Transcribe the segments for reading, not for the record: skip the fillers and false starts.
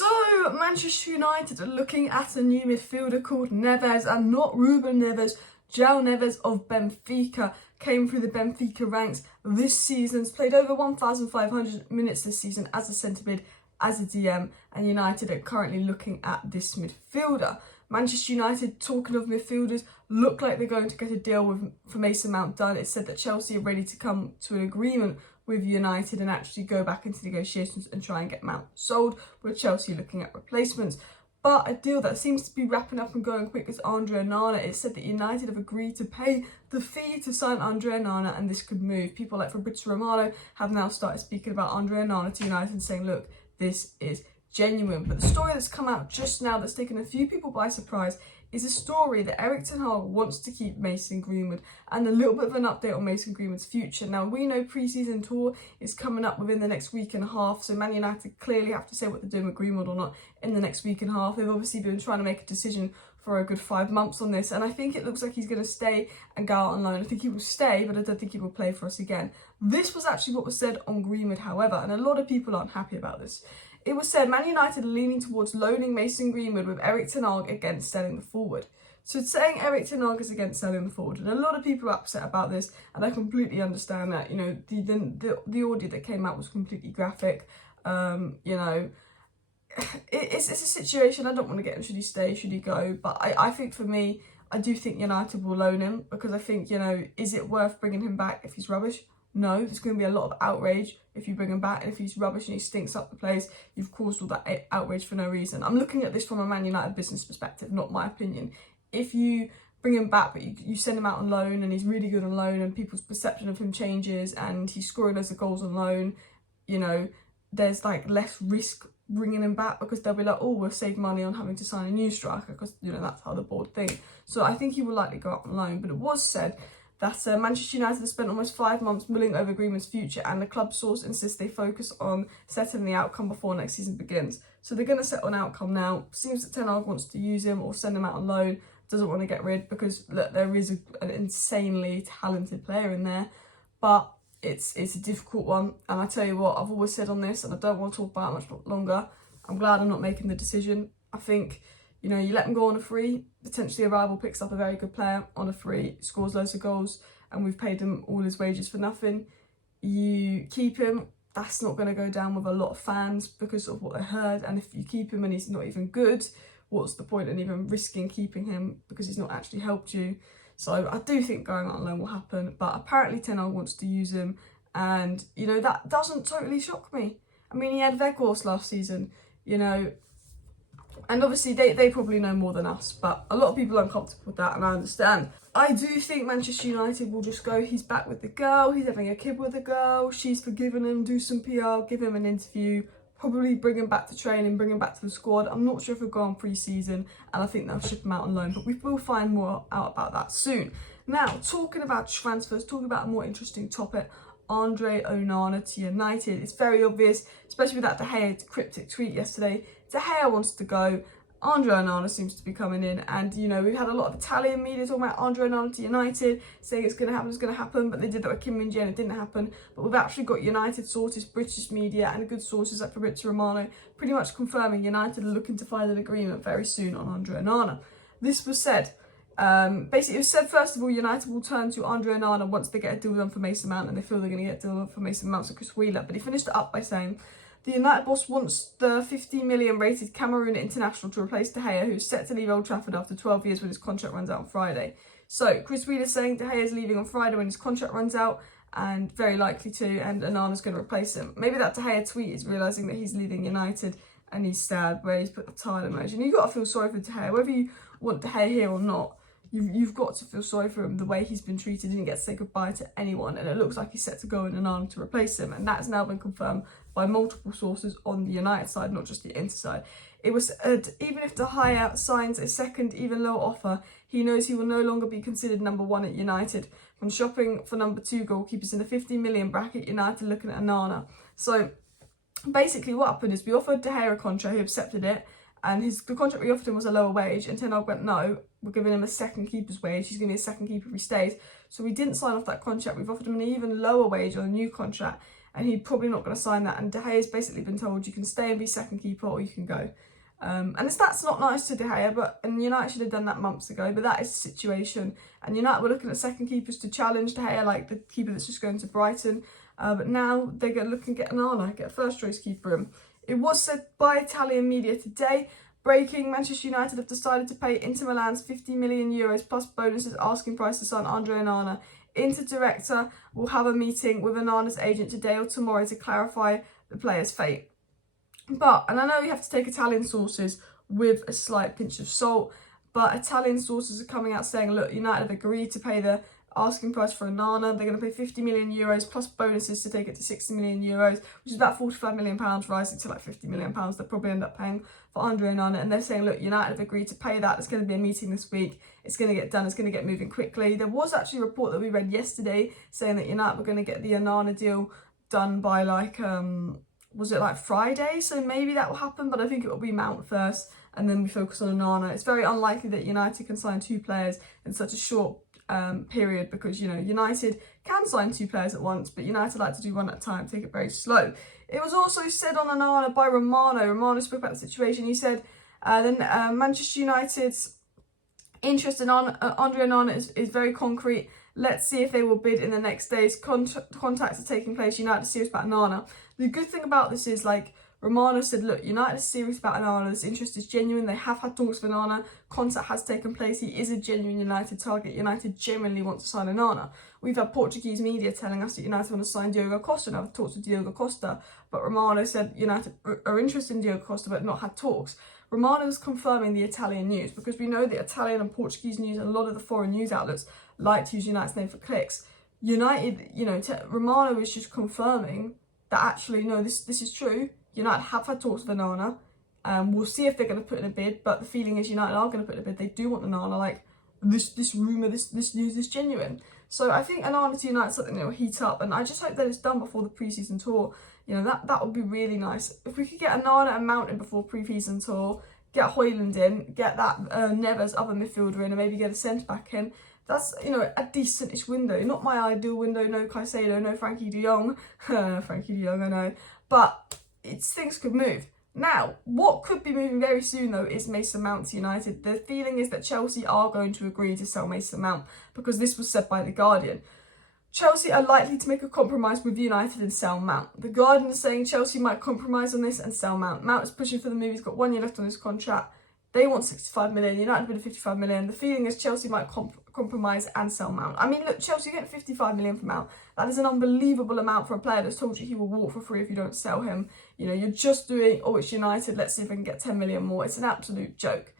So, Manchester United are looking at a new midfielder called Neves, and not Ruben Neves. Joao Neves of Benfica came through the Benfica ranks this season. He's played over 1,500 minutes this season as a centre mid, as a DM, and United are currently looking at this midfielder. Manchester United, talking of midfielders, look like they're going to get a deal for Mason Mount done. It's said that Chelsea are ready to come to an agreement with United and actually go back into negotiations and try and get Mount sold, with Chelsea looking at replacements. But a deal that seems to be wrapping up and going quick is Andre Onana. It's said that United have agreed to pay the fee to sign Andre Onana, and this could move. People like Fabrizio Romano have now started speaking about Andre Onana to United and saying, look, this is genuine. But the story that's come out just now that's taken a few people by surprise is a story that Erik ten Hag wants to keep Mason Greenwood, and a little bit of an update on Mason Greenwood's future. Now, we know pre-season tour is coming up within the next week and a half, so Man United clearly have to say what they're doing with Greenwood or not in the next week and a half. They've obviously been trying to make a decision for a good 5 months on this, and I think it looks like he's going to stay and go out on loan. I think he will stay, but I don't think he will play for us again. This was actually what was said on Greenwood, however, and a lot of people aren't happy about this. It was said Man United are leaning towards loaning Mason Greenwood, with Erik ten Hag against selling the forward. So it's saying Erik ten Hag is against selling the forward, and a lot of people are upset about this, and I completely understand that. You know, the audio that came out was completely graphic. You know, it's a situation. I don't want to get him. Should he stay? Should he go? But I think for me, I do think United will loan him, because I think, you know, is it worth bringing him back if he's rubbish? No, there's going to be a lot of outrage if you bring him back, and if he's rubbish and he stinks up the place, you've caused all that outrage for no reason. I'm looking at this from a Man United business perspective, not my opinion. If you bring him back, but you send him out on loan and he's really good on loan and people's perception of him changes and he's scoring loads of goals on loan, you know, there's like less risk bringing him back, because they'll be like, oh, we'll save money on having to sign a new striker, because, you know, that's how the board think. So I think he will likely go out on loan. But it was said that Manchester United has spent almost 5 months mulling over Greenwood's future, and the club source insists they focus on settling the outcome before next season begins. So they're going to settle an outcome now. Seems that ten Hag wants to use him or send him out on loan, doesn't want to get rid, because look, there is an insanely talented player in there, but it's a difficult one. And I tell you what, I've always said on this, and I don't want to talk about it much longer, I'm glad I'm not making the decision. I think, you know, you let him go on a free, potentially a rival picks up a very good player on a free, scores loads of goals, and we've paid him all his wages for nothing. You keep him, that's not going to go down with a lot of fans because of what they heard. And if you keep him and he's not even good, what's the point in even risking keeping him, because he's not actually helped you? So I do think going out on loan will happen, but apparently ten Hag wants to use him, and, you know, that doesn't totally shock me. I mean, he had Weghorst last season, you know, and obviously they probably know more than us, but a lot of people are uncomfortable with that, and I understand. I do think Manchester United will just go, he's back with the girl, he's having a kid with the girl, she's forgiven him, do some PR, give him an interview, probably bring him back to training, bring him back to the squad. I'm not sure if he'll go on pre-season, and I think they'll ship him out on loan, but we will find more out about that soon. Now, talking about transfers, talking about a more interesting topic, Andre Onana to United. It's very obvious, especially with that De Gea cryptic tweet yesterday. De Gea wants to go. Andre Onana seems to be coming in, and, you know, we've had a lot of Italian media talking about Andre Onana to United, saying it's going to happen, but they did that with Kim Min-jae and it didn't happen. But we've actually got United sources, British media, and good sources like Fabrizio Romano pretty much confirming United are looking to find an agreement very soon on Andre Onana. This was said. Basically, it was said, first of all, United will turn to Andre Onana once they get a deal done for Mason Mount, and they feel they're going to get a deal done for Mason Mount, so Chris Wheeler. But he finished it up by saying, the United boss wants the 50 million rated Cameroon international to replace De Gea, who's set to leave Old Trafford after 12 years when his contract runs out on Friday. So Chris Wheeler's saying De Gea is leaving on Friday when his contract runs out, and very likely to, and Onana's going to replace him. Maybe that De Gea tweet is realising that he's leaving United and he's sad, where he's put the tired emoji. And you've got to feel sorry for De Gea, whether you want De Gea here or not. You've got to feel sorry for him, the way he's been treated. He didn't get to say goodbye to anyone, and it looks like he's set to go in Onana to replace him, and that's now been confirmed by multiple sources on the United side, not just the Inter side. It was said, even if De Gea signs a second, even lower offer, he knows he will no longer be considered number one at United. From shopping for number 2 goalkeepers in the 50 million bracket, United looking at Onana. So basically what happened is we offered De Gea a contract, he accepted it, and the contract we offered him was a lower wage, and ten Hag went, no, we're giving him a second keeper's wage, he's going to be a second keeper if he stays. So we didn't sign off that contract, we've offered him an even lower wage on a new contract, and he's probably not going to sign that. And De Gea's basically been told you can stay and be second keeper or you can go. And that's not nice to De Gea, and United should have done that months ago, but that is the situation. And United were looking at second keepers to challenge De Gea, like the keeper that's just going to Brighton. But now they're going to look and get Onana, get a first choice keeper in. It was said by Italian media today, breaking, Manchester United have decided to pay Inter Milan's €50 million plus bonuses asking price to sign Andre Onana. Inter director will have a meeting with Onana's agent today or tomorrow to clarify the player's fate. But, and I know you have to take Italian sources with a slight pinch of salt, but Italian sources are coming out saying, look, United have agreed to pay the asking price for Onana. They're going to pay €50 million plus bonuses to take it to €60 million, which is about £45 million, rising to like £50 million. They'll probably end up paying for Andre Onana. And they're saying, look, United have agreed to pay that. There's going to be a meeting this week. It's going to get done. It's going to get moving quickly. There was actually a report that we read yesterday saying that United were going to get the Onana deal done by like, was it like Friday? So maybe that will happen, but I think it will be Mount first and then we focus on Onana. It's very unlikely that United can sign two players in such a short period because, you know, United can sign two players at once, but United like to do one at a time, take it very slow. It was also said on Onana by Romano. Romano spoke about the situation. He said Manchester United's interest in Andre Onana is very concrete. Let's see if they will bid in the next days. Contacts are taking place. United are serious about Onana. The good thing about this is, like, Romano said, look, United is serious about Onana. This interest is genuine. They have had talks with Onana. Contact has taken place. He is a genuine United target. United genuinely want to sign Onana. We've had Portuguese media telling us that United want to sign Diogo Costa. Now, I've talked to Diogo Costa, but Romano said United are interested in Diogo Costa, but not had talks. Romano is confirming the Italian news because we know that Italian and Portuguese news and a lot of the foreign news outlets like to use United's name for clicks. United, you know, Romano is just confirming that actually, no, this is true. United have had talks with Onana. We'll see if they're going to put in a bid, but the feeling is United are going to put in a bid. They do want Onana. Like, this rumour, this news is genuine. So I think Onana to United is something that will heat up, and I just hope that it's done before the pre-season tour. You know, that would be really nice. If we could get Onana and Mount in before pre-season tour, get Højlund in, get that Neves other midfielder in, and maybe get a centre-back in, that's, you know, a decentish window. Not my ideal window, no Caicedo, no Frankie de Jong. Frankie de Jong, I know. But things could move. Now, what could be moving very soon, though, is Mason Mount to United. The feeling is that Chelsea are going to agree to sell Mason Mount because this was said by The Guardian. Chelsea are likely to make a compromise with United and sell Mount. The Guardian is saying Chelsea might compromise on this and sell Mount. Mount is pushing for the move. He's got 1 year left on his contract. They want 65 million. United bid 55 million. The feeling is Chelsea might compromise and sell Mount. I mean, look, Chelsea get 55 million for Mount. That is an unbelievable amount for a player that's told you he will walk for free if you don't sell him. You know, you're just doing, oh, it's United, let's see if I can get 10 million more. It's an absolute joke.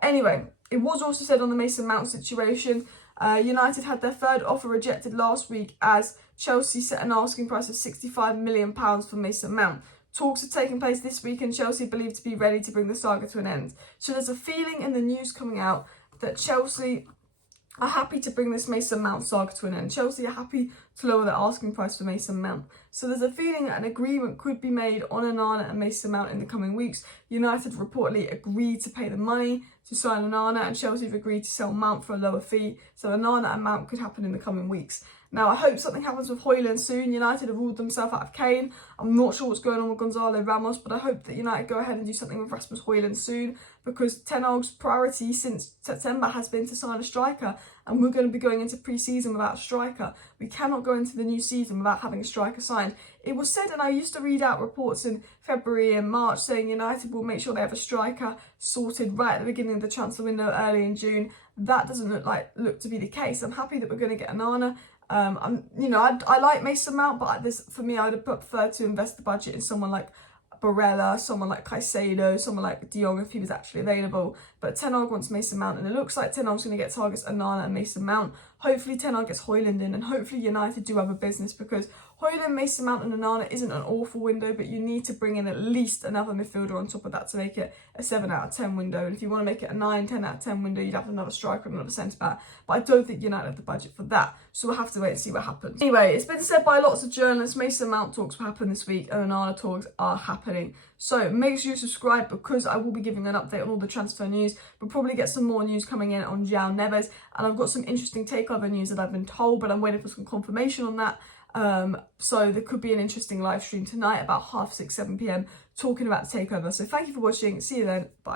Anyway, it was also said on the Mason Mount situation, United had their third offer rejected last week as Chelsea set an asking price of £65 million for Mason Mount. Talks are taking place this week and Chelsea believed to be ready to bring the saga to an end. So there's a feeling in the news coming out that Chelsea are happy to bring this Mason Mount saga to an end. Chelsea are happy to lower their asking price for Mason Mount. So there's a feeling that an agreement could be made on Onana and Mason Mount in the coming weeks. United reportedly agreed to pay the money to sign Onana and Chelsea have agreed to sell Mount for a lower fee. So Onana and Mount could happen in the coming weeks. Now, I hope something happens with Højlund soon. United have ruled themselves out of Kane. I'm not sure what's going on with Gonzalo Ramos, but I hope that United go ahead and do something with Rasmus Højlund soon because Ten Hag's priority since September has been to sign a striker, and we're going to be going into pre-season without a striker. We cannot go into the new season without having a striker signed. It was said, and I used to read out reports in February and March saying United will make sure they have a striker sorted right at the beginning of the transfer window early in June. That doesn't look to be the case. I'm happy that we're going to get Onana. I like Mason Mount, but for me, I would have preferred to invest the budget in someone like Barella, someone like Caicedo, someone like De Jong if he was actually available. But Ten Hag wants Mason Mount, and it looks like Ten Hag's going to get targets Onana and Mason Mount. Hopefully Ten Hag gets Højlund in, and hopefully United do have a business because Højlund, Mason Mount and Onana isn't an awful window, but you need to bring in at least another midfielder on top of that to make it a 7 out of 10 window. And if you want to make it a 9, 10 out of 10 window, you'd have another striker and another centre-back. But I don't think United have the budget for that, so we'll have to wait and see what happens. Anyway, it's been said by lots of journalists, Mason Mount talks will happen this week and Onana talks are happening. So make sure you subscribe because I will be giving an update on all the transfer news. We'll probably get some more news coming in on Joao Neves, and I've got some interesting takeover news that I've been told, but I'm waiting for some confirmation on that. So there could be an interesting live stream tonight about 6:30, 7 p.m. talking about the takeover. So thank you for watching. See you then. Bye.